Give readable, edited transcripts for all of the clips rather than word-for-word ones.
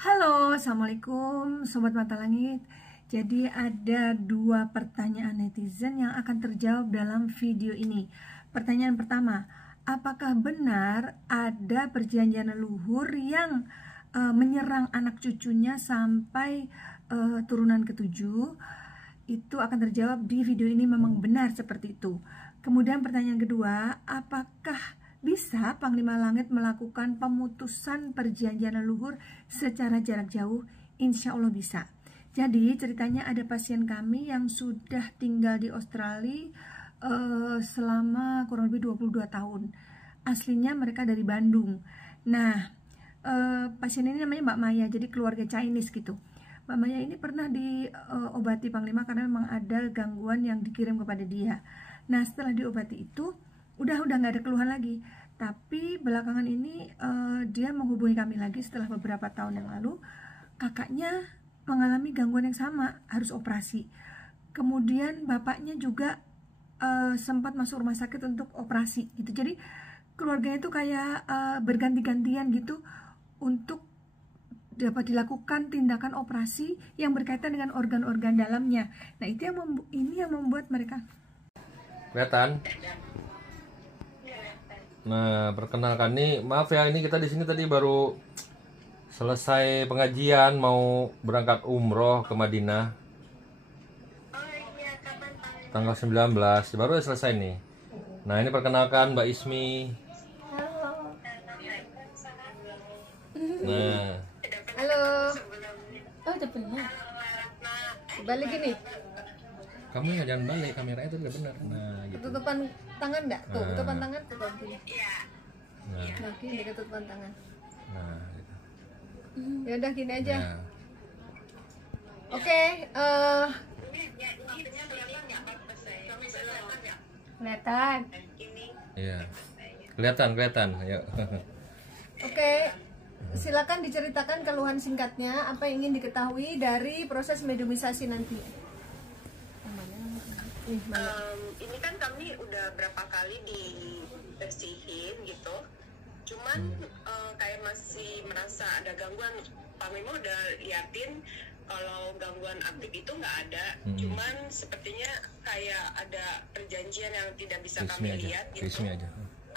Halo, Assalamualaikum Sobat Mata Langit. Jadi ada dua pertanyaan netizen yang akan terjawab dalam video ini. Pertanyaan pertama, apakah benar ada perjanjian leluhur yang menyerang anak cucunya sampai turunan ketujuh? Itu akan terjawab di video ini, memang benar seperti itu. Kemudian pertanyaan kedua, apakah bisa Panglima Langit melakukan pemutusan perjanjian leluhur secara jarak jauh? Insya Allah bisa. Jadi ceritanya ada pasien kami yang sudah tinggal di Australia selama kurang lebih 22 tahun. Aslinya mereka dari Bandung. Nah, pasien ini namanya Mbak Maya, jadi keluarga Chinese gitu. Mbak Maya ini pernah diobati Panglima karena memang ada gangguan yang dikirim kepada dia. Nah, setelah diobati itu udah nggak ada keluhan lagi. Tapi belakangan ini dia menghubungi kami lagi setelah beberapa tahun yang lalu. Kakaknya mengalami gangguan yang sama, harus operasi. Kemudian bapaknya juga sempat masuk rumah sakit untuk operasi gitu. Jadi keluarganya itu kayak berganti-gantian gitu untuk dapat dilakukan tindakan operasi yang berkaitan dengan organ-organ dalamnya. Nah, itu yang membuat mereka kelihatan. Nah, perkenalkan nih, maaf ya, ini kita di sini tadi baru selesai pengajian mau berangkat umroh ke Madinah. Tanggal 19, baru selesai nih. Nah, ini perkenalkan Mbak Ismi. Halo. Nah. Halo. Oh, udah benar. Balik gini. Kamu ya jangan balik, kameranya itu udah benar. Nah, gitu. Ketutupan tangan enggak? Tuh, ketutupan tangan tuh gini. Nah, Nah, gini ketutupan tangan. nah gitu. Ya udah gini aja. Ya. Oke, kelihatan. Iya. Kelihatan. Ayo. Oke, silakan diceritakan keluhan singkatnya apa yang ingin diketahui dari proses mediumisasi nanti. Ini kan kami udah berapa kali dibersihin gitu, cuman kayak masih merasa ada gangguan. Pak Mimo udah liatin kalau gangguan aktif itu nggak ada, cuman sepertinya kayak ada perjanjian yang tidak bisa kami lihat gitu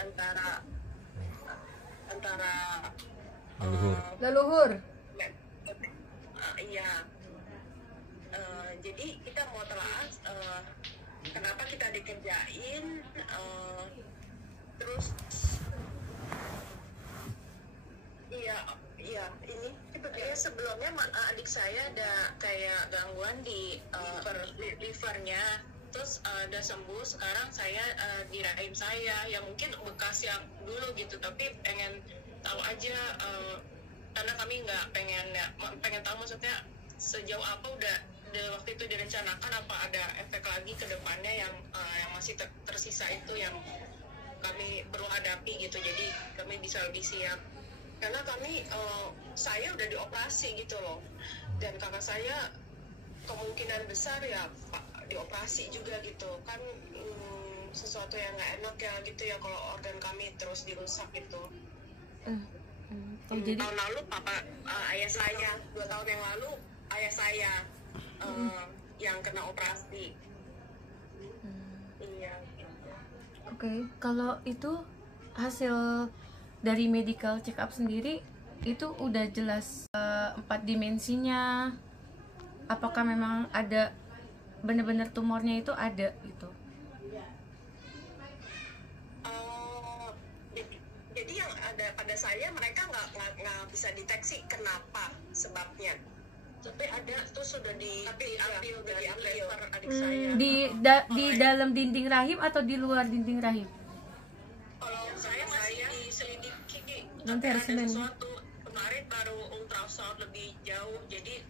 antara Leluhur. Iya. Jadi kita mau telaah kenapa kita dikerjain, terus iya ini sebetulnya sebelumnya adik saya ada kayak gangguan di livernya, terus udah sembuh. Sekarang saya di rahim saya yang mungkin bekas yang dulu gitu, tapi pengen tahu aja karena kami nggak pengen tahu maksudnya sejauh apa udah waktu itu direncanakan, apa ada efek lagi ke depannya yang masih tersisa itu yang kami perlu hadapi gitu. Jadi kami bisa lebih siap karena saya udah dioperasi gitu loh, dan kakak saya kemungkinan besar ya dioperasi juga gitu kan. Sesuatu yang nggak enak ya gitu ya kalau organ kami terus dirusak gitu. Jadi tahun lalu ayah saya 2 tahun yang lalu ayah saya yang kena operasi. Iya. Oke, kalau itu hasil dari medical check up sendiri itu udah jelas 4 dimensinya. Apakah memang ada benar-benar tumornya itu ada gitu? Jadi yang ada pada saya mereka nggak bisa deteksi kenapa sebabnya. Tapi ada tuh sudah diambil per adik saya. Di dalam dinding rahim atau di luar dinding rahim? Kalau saya masih diselidiki. Nanti harus ada Senin. sesuatu. Kemarin baru ultrasound lebih jauh. Jadi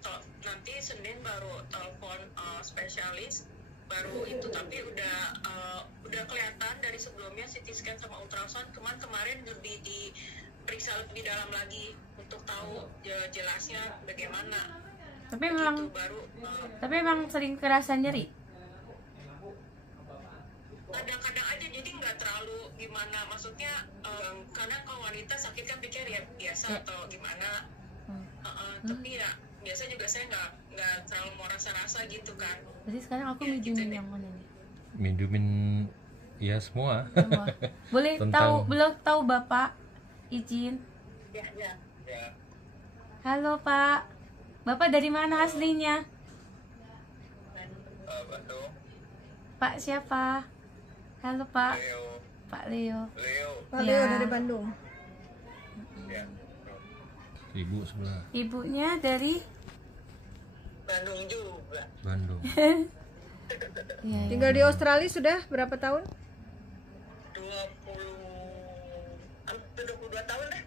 nanti Senin baru telepon spesialis baru itu, tapi udah kelihatan dari sebelumnya CT scan sama ultrasound. Kemarin lebih diperiksa lebih dalam lagi untuk tahu jelasnya bagaimana. Tapi memang Baru memang sering kerasa nyeri. kadang-kadang aja, jadi nggak terlalu gimana, maksudnya karena kalau wanita sakit kan pikir ya biasa atau gimana. biasa juga saya nggak terlalu mau rasa-rasa gitu kan. Berarti sekarang aku mediumin yang mana nih? Mediumin ya semua. Semua. Boleh tahu Bapak izin? Ya. Halo Pak, Bapak dari mana aslinya? Bandung. Pak siapa? Halo Pak. Leo. Pak Leo. Pak Leo Ya. dari Bandung. Ya. Ibu sebelah Ibunya dari Bandung juga. Bandung. ya, ya. Tinggal di Australia sudah berapa tahun? 22 tahun deh.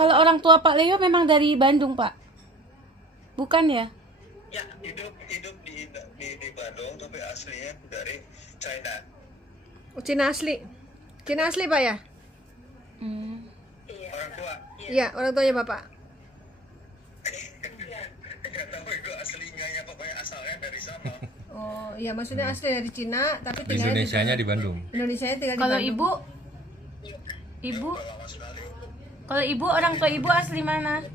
Kalau orang tua Pak Leo memang dari Bandung, Pak. Bukan ya? Ya, hidup di Bandung tapi aslinya dari China. Oh, Cina asli. Cina asli Pak ya? Orang tua. Iya, orang tuanya Bapak. Enggak tahu itu aslinya ya, pokoknya asalnya dari sana. Oh, iya maksudnya asli dari Cina tapi Di tinggal Indonesianya di Bandung. Indonesianya tinggal di Kalau Bandung. ibu kalau ibu orang tua ibu asli mana? Orang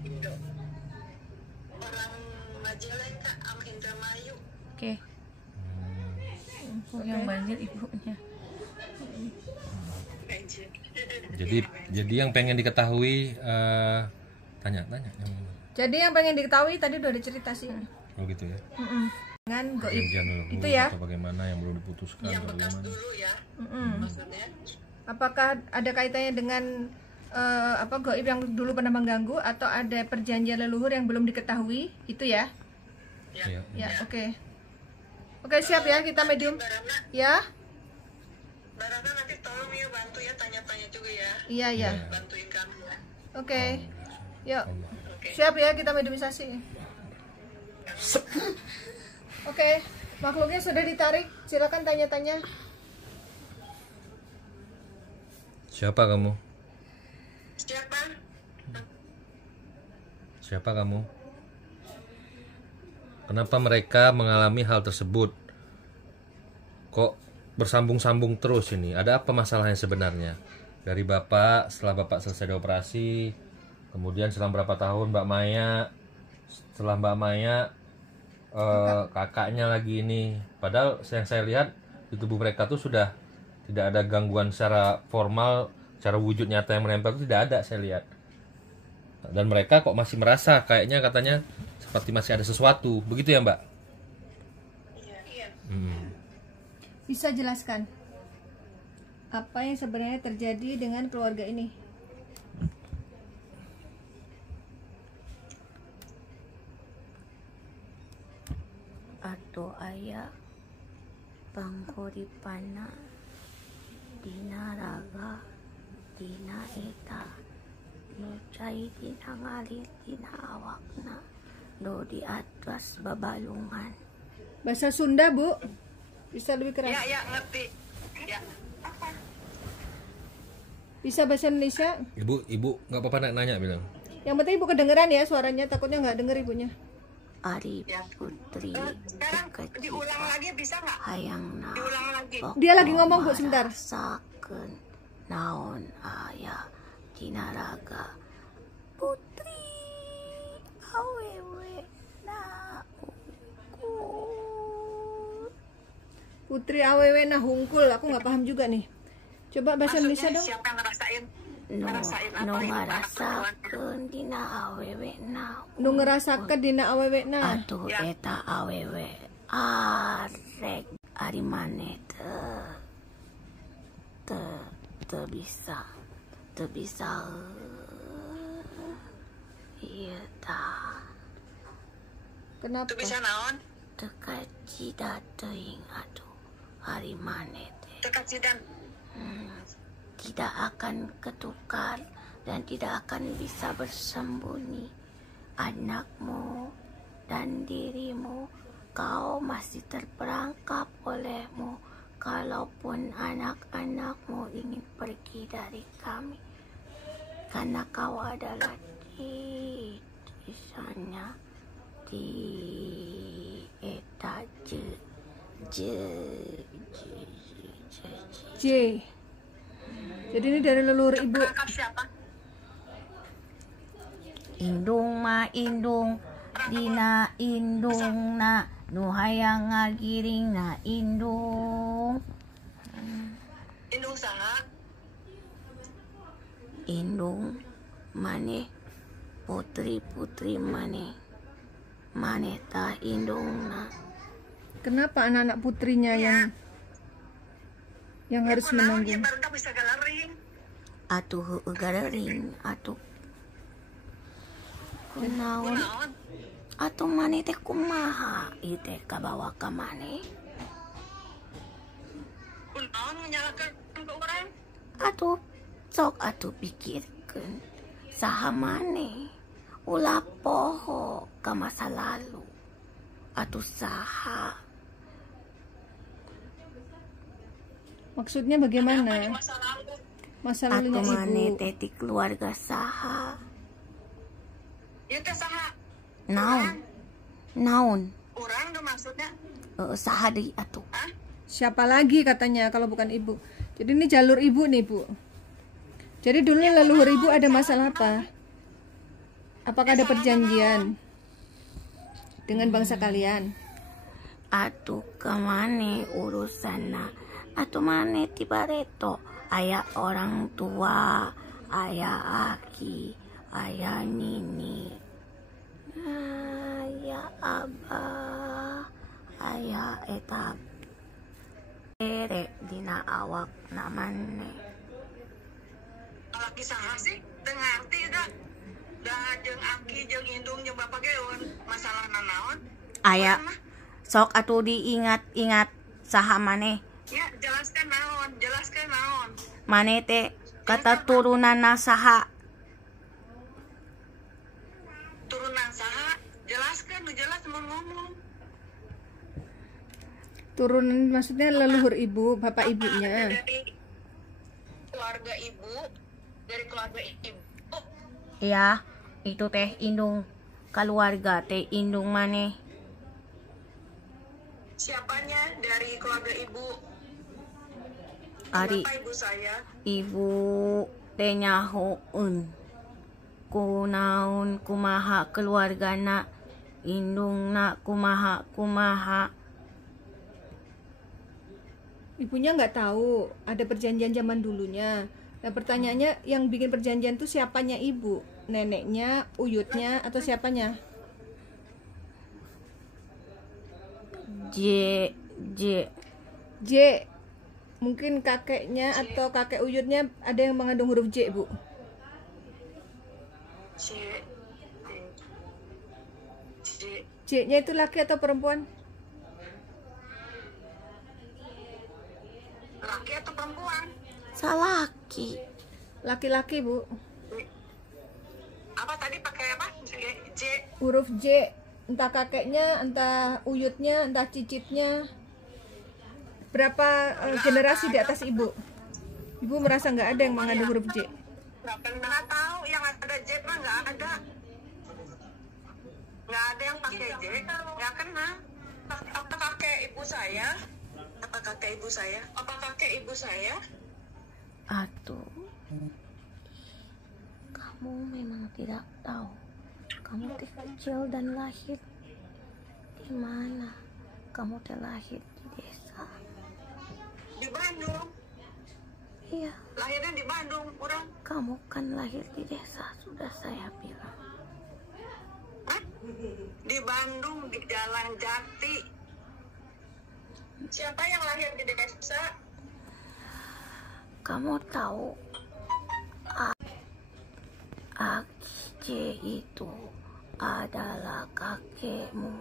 Majalengka, sama Indramayu. Oke. Yang banjir ibunya. Jadi yang pengen diketahui tanya yang Jadi yang pengen diketahui tadi udah ada cerita sih. oh gitu ya. Dengan goib. Perjanjian dulu Itu ya. atau bagaimana yang belum diputuskan Yang atau bekas bagaimana. dulu ya. Maksudnya Apakah ada kaitannya dengan goib yang dulu pernah mengganggu atau ada perjanjian leluhur yang belum diketahui? Itu ya. Iya. Ya, oke. Oke, siap ya kita medium. Ya. Mbak Ratna nanti tolong ya bantu ya tanya-tanya juga ya. Iya, iya. Bantuin kami ya. Oke. Yuk. Oke. Siap ya kita mediumisasi. Oke, makhluknya sudah ditarik. Silakan tanya-tanya. Siapa kamu? Siapa? Siapa kamu? Kenapa mereka mengalami hal tersebut? Kok bersambung-sambung terus ini? Ada apa masalahnya sebenarnya? Dari Bapak, setelah Bapak selesai dioperasi, kemudian selang berapa tahun Mbak Maya, setelah Mbak Maya kakaknya lagi ini. Padahal yang saya lihat di tubuh mereka tuh sudah tidak ada gangguan secara formal, secara wujud nyata yang menempel itu tidak ada saya lihat. Dan mereka kok masih merasa kayaknya katanya seperti masih ada sesuatu. Begitu ya Mbak? Iya. Bisa jelaskan apa yang sebenarnya terjadi dengan keluarga ini? Ato aya pangkoripana dina raga dina eta nu cai dina ngalir dina awakna nu di atas babalungan. Bahasa Sunda, Bu. Bisa lebih keras. Ya, ngerti. Ya. Bisa bahasa Indonesia? Ibu nggak apa-apa nanya bilang. Yang penting Ibu kedengeran ya suaranya, takutnya nggak denger ibunya. Ari putri Sekarang diulang lagi bisa nggak? hayangna Diulang lagi. Dia lagi ngomong, Bu, sebentar. saken naon aya dina raga putri awewe na ungkul. Putri awewe nah hungkul, aku nggak paham juga nih. Coba bahasa Indonesia Maksudnya dong. siapa yang ngerasain? No Ngerasain apa no itu? ngarasakeun dina awewe na Nu ngerasakeun dina awewe nah. atuh eta awewe arek ari mane teu bisa ieu tah Kenapa? Itu bisa naon? teu kacida teuing atuh ari mane teh Tekacidan. tidak akan ketukar dan tidak akan bisa bersembunyi. Anakmu dan dirimu, kau masih terperangkap olehmu. Kalaupun anak-anakmu ingin pergi dari kami, karena kau adalah di sana di eta J. Jadi ini dari leluhur Ibu. Perangkap siapa? Indung ma indung dina indung na nu hayang ngagiring na indung. Indung saha? Indung maneh putri-putri maneh. Maneh tah indung na. Kenapa anak-anak putrinya yang harus menanggung? Baru tak bisa galaring. Atuh heueuh garering atuh. Kunaon? Atuh maneh teh kumaha? Ieu teh kabawa ka maneh. Kunaon menyalahkan ke orang? Atuh sok atuh pikirkeun saha maneh ulah poho ka masa lalu. Atuh saha? Maksudnya bagaimana? Masa lalu. Masa Atuh lalunya maneh ibu. teh ti keluarga saha? Ieu teh saha? Naon? Naon? Orang tuh maksudnya? Saha deui atuh? Hah? Siapa lagi katanya kalau bukan ibu? Jadi ini jalur ibu nih, Bu. Jadi dulu leluhur ibu ada masalah apa? Apakah ada perjanjian dengan bangsa kalian? Atuh ka maneh urusanna. Atuh maneh ti bareto aya orang tua, aya aki, aya nini, aya abah, aya eta ere dina awak namane. Laki saha sih? Teu ngarti da. Da jeung aki jeung indung jeung bapak geun masalah naon? Aya sok atuh diingat-ingat saha maneh. Ya, jelaskan naon. Maneh teh kata turunanna saha? Turunan saha? Jelaskan, nu jelas mau ngomong. Turunan maksudnya leluhur ibu, bapak ibunya. Dari keluarga ibu, dari keluarga ibu. Ya, itu teh indung keluarga teh indung maneh. Siapanya dari keluarga ibu? Ari Bapak ibu saya. ibu teh nyahoeun kunaon kumaha keluargana indungna kumaha. Ibunya nggak tahu ada perjanjian zaman dulunya. Nah pertanyaannya yang bikin perjanjian itu siapanya ibu? Neneknya, uyutnya, atau siapanya? J J. Mungkin kakeknya atau kakek uyutnya ada yang mengandung huruf J, Bu. C. J-nya itu laki atau perempuan? Laki atau perempuan? salaki. Laki-laki, Bu. Apa tadi pakai apa? J. Huruf J. Entah kakeknya, entah uyutnya, entah cicitnya. Berapa generasi di atas ibu? Ibu merasa nggak ada yang mengandung huruf J. Nggak pernah tahu yang ada J mah nggak ada. Nggak ada yang pakai J. Nggak kenal. Apa kakek ibu saya? Apa kakek ibu saya? Apa kakek ibu saya? Atuh, kamu memang tidak tahu. Kamu teh kecil dan lahir di mana? Kamu teh lahir di desa. Di Bandung. Iya, Lahirnya di Bandung, orang. kamu kan lahir di desa, sudah saya bilang. Hah? Di Bandung, di Jalan Jati. Siapa yang lahir di desa? Kamu tahu, Aki itu adalah kakekmu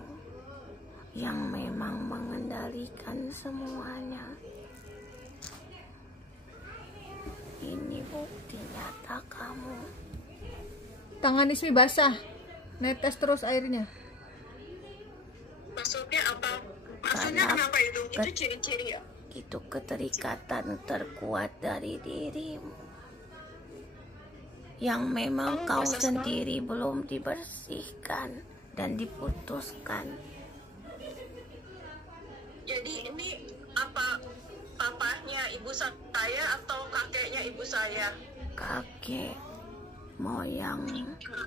yang memang mengendalikan semuanya. Ini bukti nyata kamu. Tangan Ismi basah. Netes terus airnya. Maksudnya apa? Maksudnya Karena kenapa itu? Itu ciri-ciri ya? Itu keterikatan terkuat dari dirimu yang memang kau sendiri belum dibersihkan dan diputuskan. Jadi ini apa? Papahnya ibu saya atau kakeknya ibu saya? Kakek, moyang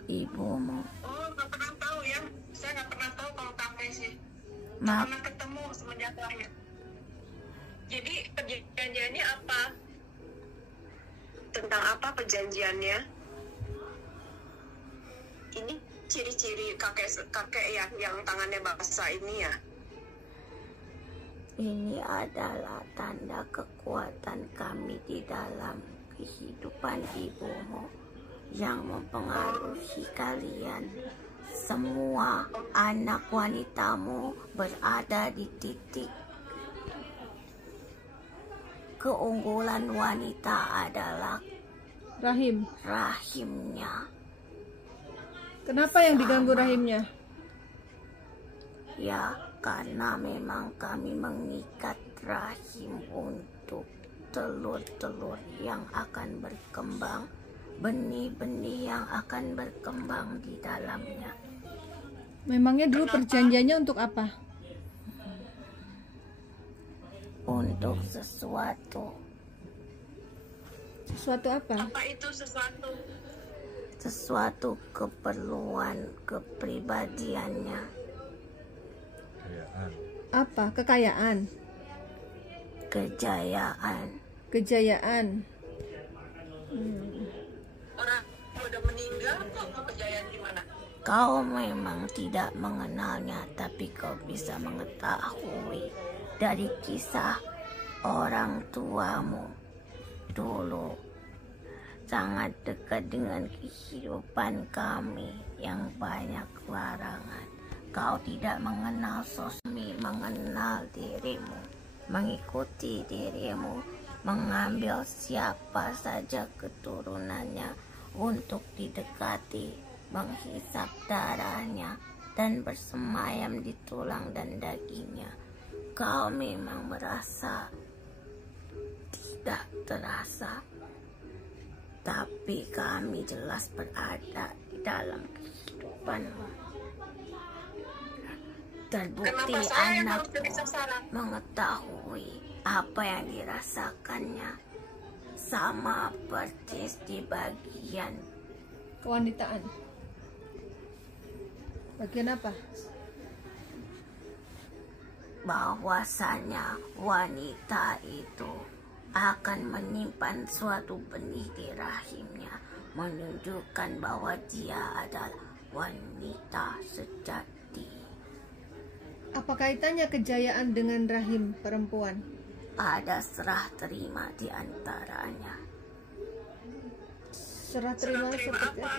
ibumu. Oh, nggak pernah tahu ya. Saya nggak pernah tahu kalau kakek sih. Ma- Pernah ketemu semenjak lahir. Jadi perjanjiannya apa? Tentang apa perjanjiannya? Ini ciri-ciri kakek ya yang tangannya basah ini ya. Ini adalah tanda kekuatan kami di dalam kehidupan ibumu yang mempengaruhi kalian. Semua anak wanitamu berada di titik keunggulan wanita adalah Rahim. rahimnya. Kenapa yang diganggu rahimnya? Ya, karena memang kami mengikat rahim untuk telur-telur yang akan berkembang, benih-benih yang akan berkembang di dalamnya. Memangnya dulu perjanjiannya untuk apa? Untuk sesuatu Sesuatu apa? Apa itu sesuatu? sesuatu keperluan kepribadiannya. Apa? Kekayaan, Kejayaan. kejayaan. Orang udah meninggal kok mau kejayaan gimana? Kau memang tidak mengenalnya, tapi kau bisa mengetahui dari kisah orang tuamu dulu. Sangat dekat dengan kehidupan kami yang banyak larangan. Kau tidak mengenal sosmi, mengenal dirimu, mengikuti dirimu, mengambil siapa saja keturunannya untuk didekati, menghisap darahnya, dan bersemayam di tulang dan dagingnya. Kau memang merasa tidak terasa, tapi kami jelas berada di dalam kehidupanmu. Terbukti Kenapa saya yang harus anakmu jadi sasaran? mengetahui apa yang dirasakannya, sama persis di bagian Kewanitaan. Bagian apa? bahwasanya wanita itu akan menyimpan suatu benih di rahimnya, menunjukkan bahwa dia adalah wanita sejati. Apa kaitannya kejayaan dengan rahim perempuan? Ada serah terima di antaranya. Serah terima seperti apa?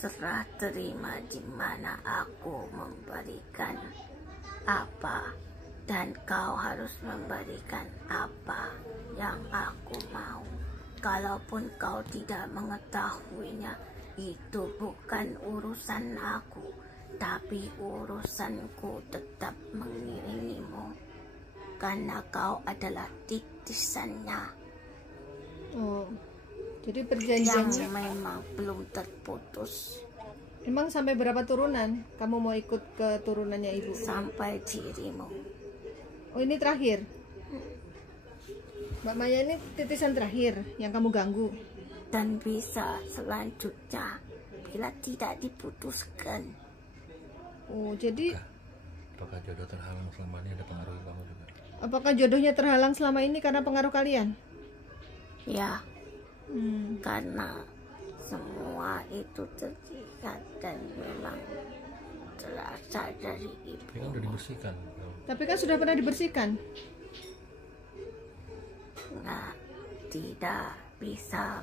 Serah terima di mana aku memberikan apa dan kau harus memberikan apa yang aku mau. Kalaupun kau tidak mengetahuinya, itu bukan urusan aku, tapi urusanku tetap mengiringimu, karena kau adalah titisannya Oh, jadi yang perjanjiannya. memang belum terputus Emang sampai berapa turunan kamu mau ikut ke turunannya ibu? sampai dirimu. Oh, ini terakhir. Mbak Maya, ini titisan terakhir yang kamu ganggu. Dan bisa selanjutnya bila tidak diputuskan. Oh, jadi Apakah jodoh terhalang selama ini ada pengaruh kamu juga? apakah jodohnya terhalang selama ini karena pengaruh kalian? Ya, Hmm. karena semua itu terlihat dan memang terasa dari Ini kan udah ibu. dibersihkan. Tapi kan sudah pernah dibersihkan. Nah, tidak bisa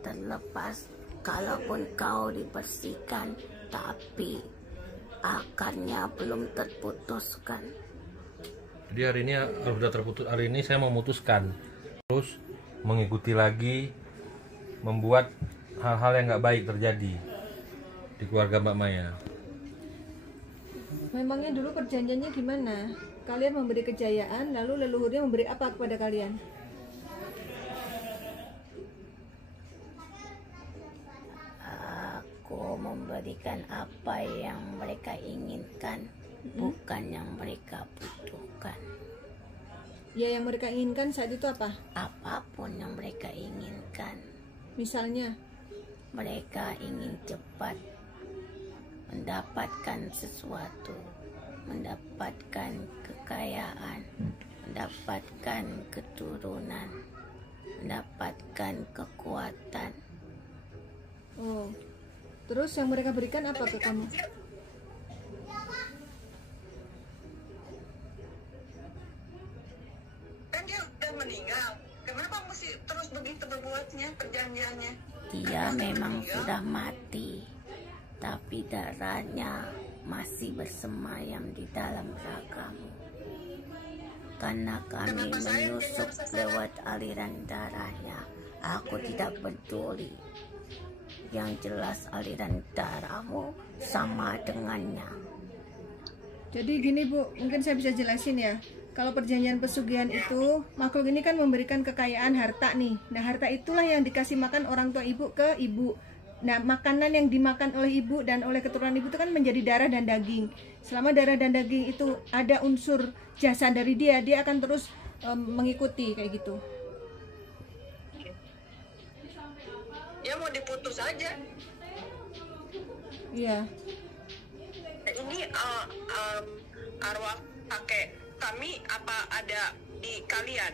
terlepas. Kalaupun kau dibersihkan, tapi akarnya belum terputuskan. Jadi hari ini udah terputus. Hari ini saya memutuskan terus mengikuti lagi, membuat hal-hal yang nggak baik terjadi di keluarga Mbak Maya. Memangnya dulu perjanjiannya gimana? Kalian memberi kejayaan, lalu leluhurnya memberi apa kepada kalian? Aku memberikan apa yang mereka inginkan, bukan yang mereka butuhkan. Ya, yang mereka inginkan saat itu apa? Apapun yang mereka inginkan. Misalnya, Mereka ingin cepat mendapatkan sesuatu, mendapatkan kekayaan, mendapatkan keturunan, mendapatkan kekuatan. oh, terus yang mereka berikan apa ke kamu? Kan dia udah meninggal. Kenapa mesti terus begitu berbuatnya perjanjiannya? Dia memang sudah mati, tapi darahnya masih bersemayam di dalam ragamu. Karena kami menyusup lewat aliran darahnya, aku tidak peduli. Yang jelas aliran darahmu sama dengannya. Jadi gini Bu, mungkin saya bisa jelasin ya. Kalau perjanjian pesugihan itu, makhluk ini kan memberikan kekayaan harta nih. Nah, harta itulah yang dikasih makan orang tua ibu ke ibu. Nah, makanan yang dimakan oleh ibu dan oleh keturunan ibu itu kan menjadi darah dan daging. Selama darah dan daging itu ada unsur jasa dari dia akan terus mengikuti kayak gitu. Ya mau diputus aja. Iya. Ini arwah kakek kami apa ada di kalian?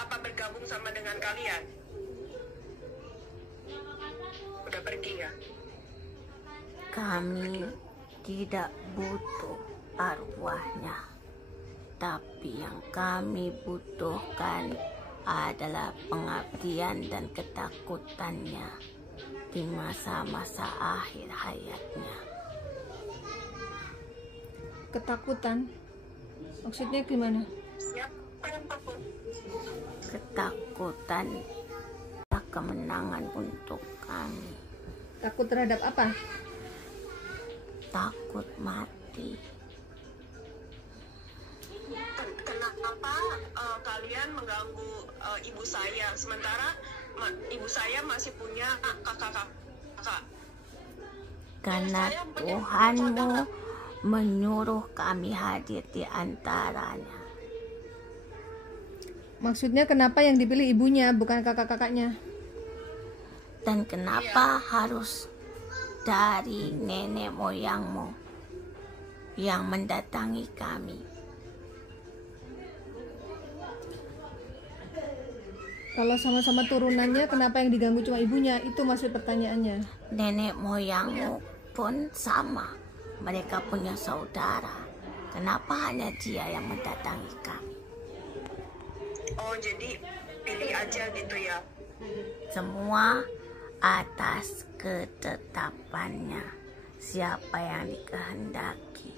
Apa bergabung sama dengan kalian? Udah pergi ya? Kami tidak butuh arwahnya, tapi yang kami butuhkan adalah pengabdian dan ketakutannya di masa-masa akhir hayatnya. Ketakutan? Maksudnya gimana? Siapa yang takut? Ketakutan adalah kemenangan untuk kami. Takut terhadap apa? Takut mati. Kenapa kalian mengganggu ibu saya sementara ibu saya masih punya kakak? Karena Tuhanmu menyuruh kami hadir di antaranya. Maksudnya kenapa yang dipilih ibunya bukan kakak-kakaknya? Dan kenapa harus dari nenek moyangmu yang mendatangi kami? Kalau sama-sama turunannya, kenapa yang diganggu cuma ibunya? Itu maksud pertanyaannya. Nenek moyangmu pun sama. Mereka punya saudara. Kenapa hanya dia yang mendatangi kami? Oh jadi pilih aja gitu ya? Semua atas ketetapannya. Siapa yang dikehendaki.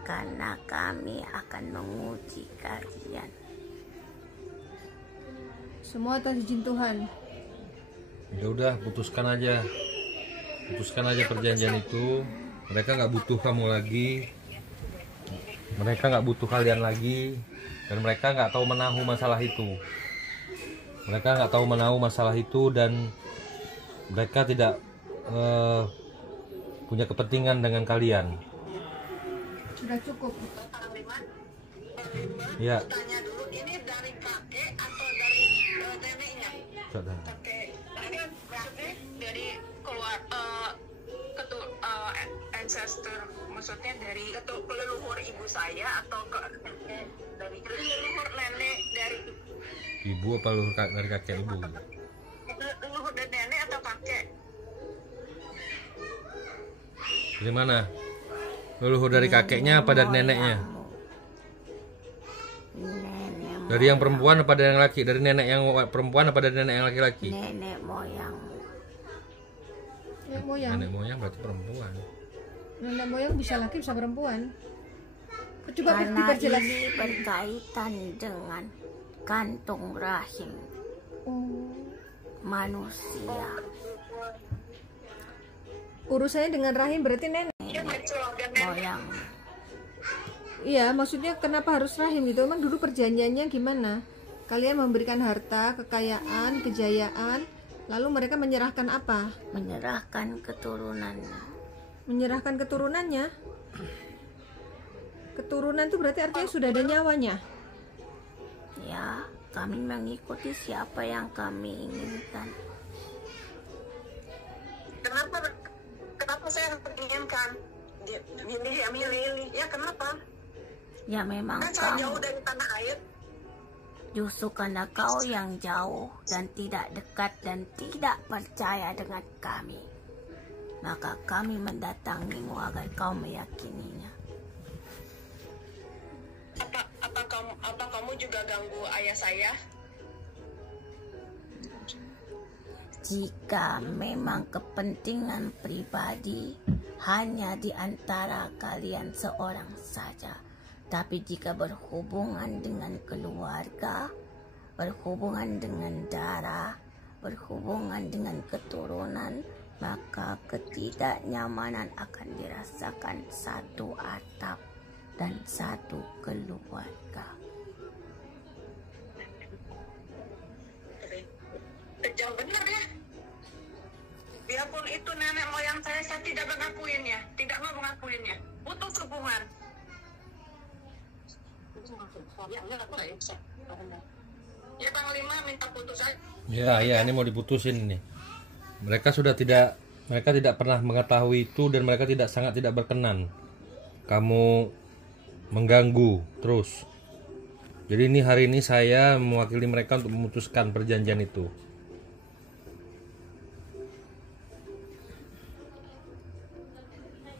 Karena kami akan menguji kalian. Semua atas izin Tuhan. Udah putuskan aja perjanjian itu. Mereka nggak butuh kamu lagi, mereka nggak butuh kalian lagi, dan mereka nggak tahu menahu masalah itu. Mereka nggak tahu menahu masalah itu dan mereka tidak punya kepentingan dengan kalian. Sudah cukup. Ya. Tanya dulu, ini dari kakek atau dari neneknya? Kakek, maksudnya dari keluar ancestor, maksudnya dari leluhur ibu saya atau dari leluhur nenek dari Ibu apa leluhur dari kakek ibu? Leluhur dari nenek atau kakek? Dari mana? Leluhur dari kakeknya apa dari neneknya? Dari yang perempuan apa dari yang laki? Dari nenek yang perempuan apa dari nenek yang laki-laki? Nenek moyangmu. Nenek moyang. Nenek moyang berarti perempuan. Nenek moyang bisa laki bisa perempuan. Coba Karena diperjelas. ini berkaitan dengan kantung rahim Oh. manusia. Urusannya dengan rahim berarti nenek. Moyang. Iya, maksudnya kenapa harus rahim gitu? Emang dulu perjanjiannya gimana? Kalian memberikan harta, kekayaan, kejayaan, lalu mereka menyerahkan apa? Menyerahkan keturunannya. Menyerahkan keturunannya. Keturunan itu berarti artinya sudah ada nyawanya. Ya, kami mengikuti siapa yang kami inginkan. diizinkan. Milih. Ya kenapa? Ya memang Kan saya kamu. jauh dari tanah air. Justru karena kau yang jauh dan tidak dekat dan tidak percaya dengan kami, maka kami mendatangimu agar kau meyakininya. Apa kamu juga ganggu ayah saya? Jika memang kepentingan pribadi hanya di antara kalian seorang saja, tapi jika berhubungan dengan keluarga, berhubungan dengan darah, berhubungan dengan keturunan, maka ketidaknyamanan akan dirasakan satu atap dan satu keluarga. Kejam benar ya. Biarpun itu nenek moyang saya tidak mengakuinya, tidak mau mengakuinya. Putus hubungan. Ya Panglima minta putus aja. Ya, ini mau diputusin nih. Mereka tidak pernah mengetahui itu dan mereka sangat tidak berkenan. Kamu mengganggu terus. Jadi hari ini saya mewakili mereka untuk memutuskan perjanjian itu.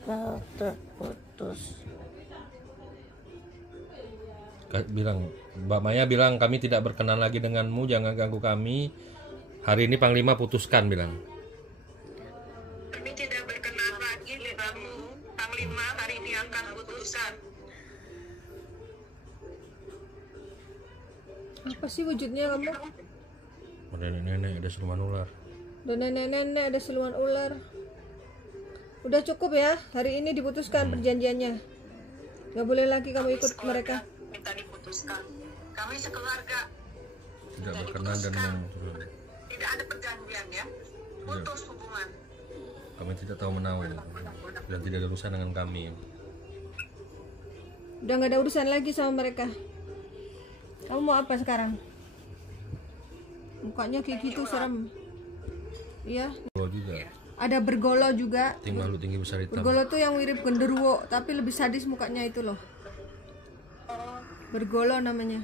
Kau terputus. Mbak Maya bilang kami tidak berkenan lagi denganmu, jangan ganggu kami. Hari ini Panglima putuskan bilang. Kami tidak berkenan lagi denganmu, Panglima. Hari ini akan putuskan. Apa sih wujudnya kamu? Ada nenek-nenek, ada siluman ular. Ada nenek-nenek, ada siluman ular. Udah cukup ya, hari ini diputuskan perjanjiannya. Gak boleh lagi kamu ikut mereka. Minta diputuskan. Kami sekeluarga Tidak berkenan dan tidak ada perjanjian ya. Putus hubungan. kami tidak tahu menau dan tidak ada urusan dengan kami. Udah gak ada urusan lagi sama mereka. Kamu mau apa sekarang? Mukanya kayak gitu serem. Iya. Bergolo juga. Ada bergolo juga. Makhluk tinggi besar hitam. Bergolo tuh yang mirip genderuwo, tapi lebih sadis mukanya itu loh. Bergolo namanya.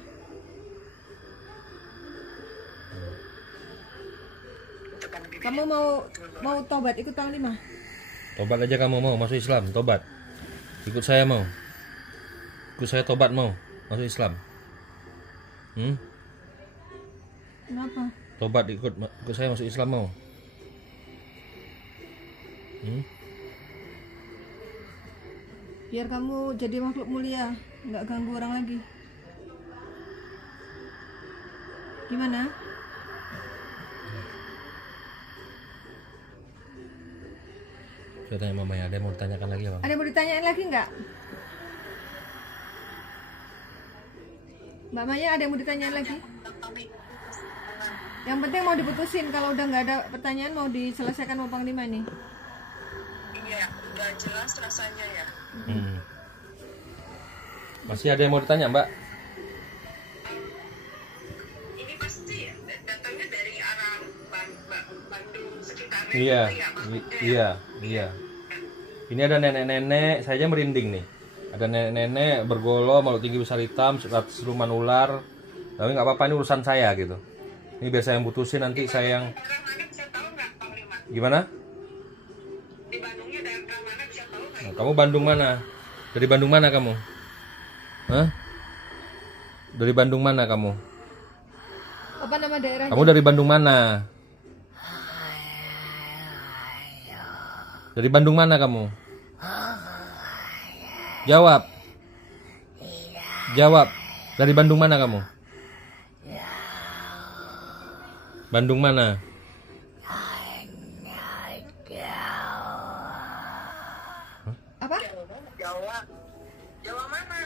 Kamu mau tobat ikut Panglima? Tobat aja kamu mau masuk Islam, tobat. Ikut saya mau. Ikut saya tobat mau masuk Islam. Kenapa? Tobat ikut saya masuk Islam mau. Biar kamu jadi makhluk mulia, nggak ganggu orang lagi. Gimana? Saya tanya Mama ya, ada yang mau ditanyakan lagi ya Bang? Ada yang mau ditanyain lagi nggak? Mbak Maya ada yang mau ditanyain lagi? Yang penting mau diputusin. Kalau udah nggak ada pertanyaan mau diselesaikan sama Panglima nih. Iya, udah jelas rasanya ya. Masih ada yang mau ditanya Mbak? Ini pasti ya datangnya dari arah Bandung sekitarnya. Iya, gitu ya, iya. Ini ada nenek-nenek, saya aja merinding nih. Ada nenek-nenek bergolo, makhluk tinggi besar hitam, siluman ular. Tapi nggak apa-apa, ini urusan saya gitu. Ini biar saya yang putusin, nanti saya yang... Daerah mana bisa tahu nggak Panglima? Gimana? Di Bandungnya daerah mana bisa tahu nggak? Nah, kamu Bandung mana? Dari Bandung mana kamu? Hah? Dari Bandung mana kamu? Apa nama daerahnya? Kamu dari Bandung mana? Dari Bandung mana kamu? Jawab. Jawab. Dari Bandung mana kamu? Bandung mana? Apa? Jawa mana?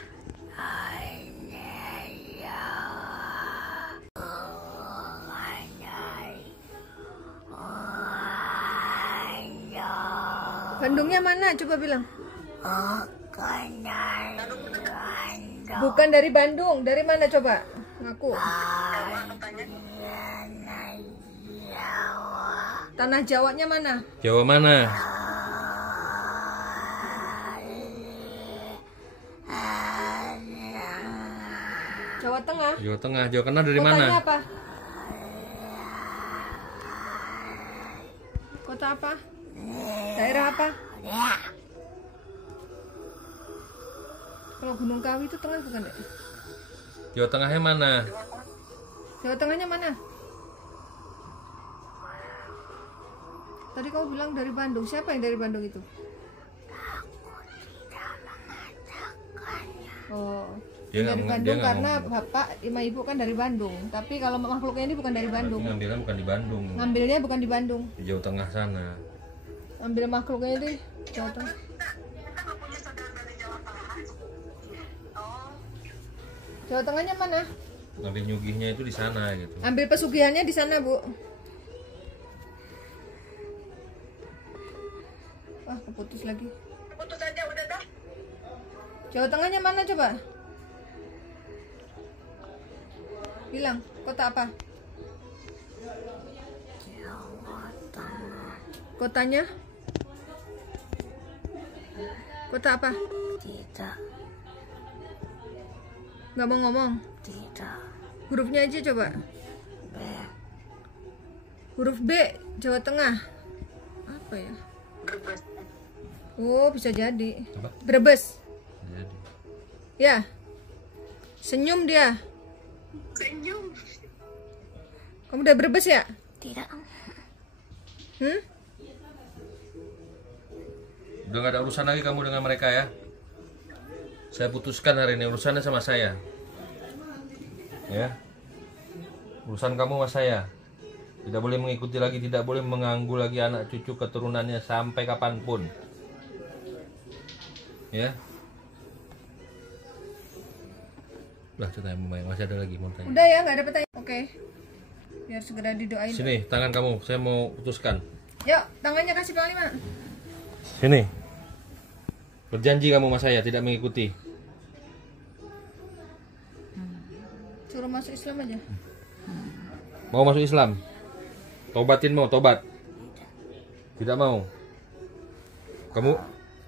Bandungnya mana? Coba bilang. Bukan dari Bandung. Dari mana coba? Ngaku. Tanah Jawanya mana? Jawa mana? Jawa Tengah. Jawa Tengah. Jawa Tengah dari Kotanya mana? apa? Kota apa? Daerah apa? Kalau Gunung Kawi itu tengah bukan, Dek? Jawa Tengahnya mana? Jawa Tengahnya mana? Tadi kamu bilang dari Bandung. Siapa yang dari Bandung itu? Oh, Dia dari nggak- Bandung dia nggak karena ngomong. bapak sama ibu kan dari Bandung. Tapi kalau makhluknya ini bukan dari Bandung. Ngambilnya bukan di Bandung. Ngambilnya bukan di Bandung. Di Jawa Tengah sana. Ambil makhluknya di Jawa Tengah. Kita nggak punya saudara dari Jawa Tengah. Oh, Jawa Tengahnya mana? Ngambil nyugihnya itu di sana gitu. Ambil pesugihannya di sana, Bu. Wah, keputus lagi. putus aja udah dah. Jawa Tengahnya mana coba? Bilang, kota apa? Kotanya? Kota apa? Tidak, Nggak mau ngomong. tidak. Hurufnya aja coba. B. Huruf B, Jawa Tengah. Apa ya? Oh, bisa jadi. Apa? Brebes. Jadi. Ya. Senyum dia. Senyum. Kamu udah Brebes ya? Tidak. Udah gak ada urusan lagi kamu dengan mereka ya. Saya putuskan hari ini urusannya sama saya. Ya. Urusan kamu sama saya. Tidak boleh mengikuti lagi, tidak boleh mengganggu lagi anak cucu keturunannya sampai kapanpun. Ya. Udah cerita yang masih ada lagi mau tanya. Udah ya, nggak ada pertanyaan. Oke. Biar segera didoain. Sini, tangan kamu, saya mau putuskan. Yuk, tangannya kasih panglima. Sini. Berjanji kamu sama saya tidak mengikuti. Suruh masuk Islam aja. Mau masuk Islam? Tobatin mau, tobat. Tidak mau.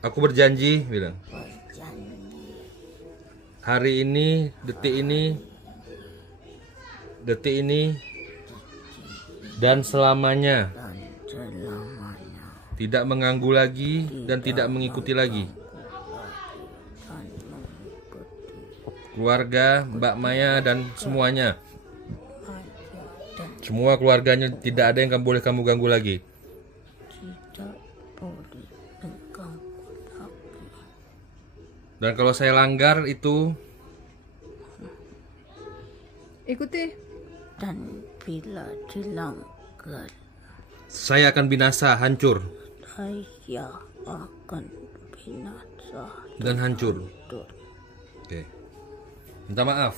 Aku berjanji, bilang. Hari ini, detik ini, dan selamanya. Tidak mengganggu lagi dan tidak mengikuti lagi. Keluarga Mbak Maya dan semuanya. Semua keluarganya tidak ada yang boleh kamu ganggu lagi. Tidak boleh mengganggu lagi. Dan kalau saya langgar itu, Ikuti. Dan bila dilanggar, saya akan binasa, hancur saya akan binasa dan hancur. hancur. Oke. Minta maaf.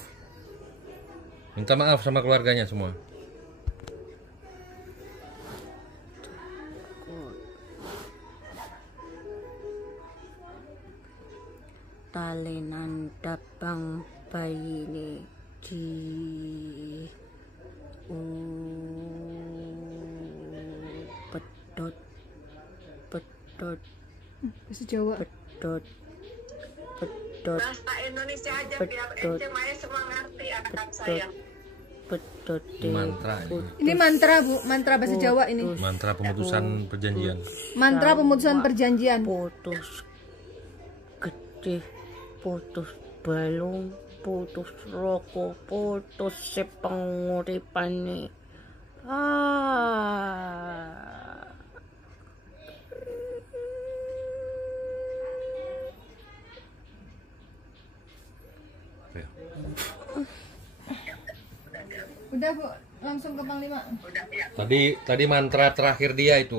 Minta maaf sama keluarganya semua. Talinan dabang bayi ini di pedot Bahasa Jawa. pedot Bahasa Indonesia aja biar Betul. ente Maya semua ngerti anak saya. pedot Mantra ini. Ini mantra, Bu. Mantra bahasa Jawa ini. Mantra pemutusan perjanjian. Mantra pemutusan perjanjian. putus gede, putus balung, putus rokok, putus sepanguripane. Oke. Udah, Bu. Langsung ke panglima. Tadi mantra terakhir dia itu